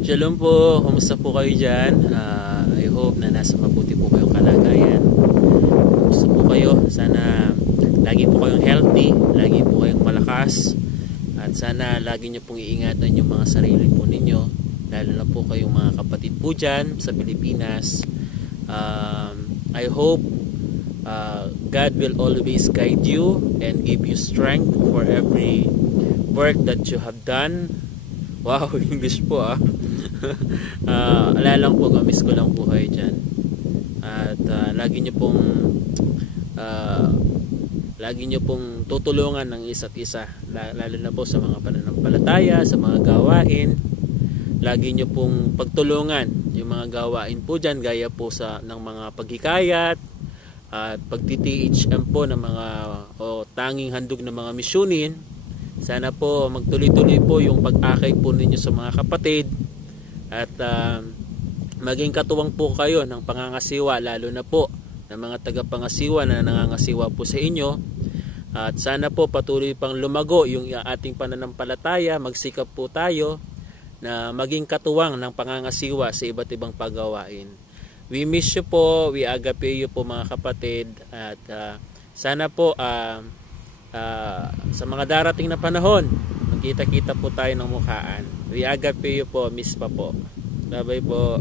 Shalom po, kumusta po kayo dyan? I hope na nasa mabuti po kayong kalagayan. Kumusta po kayo? Sana lagi po kayong healthy, lagi po kayong malakas, at sana lagi nyo pong iingatan yung mga sarili po ninyo, lalo na po kayong mga kapatid po dyan sa Pilipinas. I hope God will always guide you and give you strength for every work that you have done. Wow, English po alala lang po, miss ko lang po kayo dyan. At lagi nyo pong tutulungan ng isa't isa, lalo na po sa mga pananampalataya, sa mga gawain. Lagi nyo pong pagtulungan yung mga gawain po dyan, gaya po ng mga paghikayat at pagti-THM po ng mga tanging handog ng mga misyunin. Sana po magtuloy-tuloy po yung pag-akay po ninyo sa mga kapatid, at maging katuwang po kayo ng pangangasiwa, lalo na po ng mga tagapangasiwa na nangangasiwa po sa inyo. At sana po patuloy pang lumago yung ating pananampalataya. Magsikap po tayo na maging katuwang ng pangangasiwa sa iba't ibang paggawain. We miss you po, we agape you po mga kapatid, at sana po sa mga darating na panahon magkita-kita po tayo ng mukhaan. We agape you po, miss pa po. Bye bye po.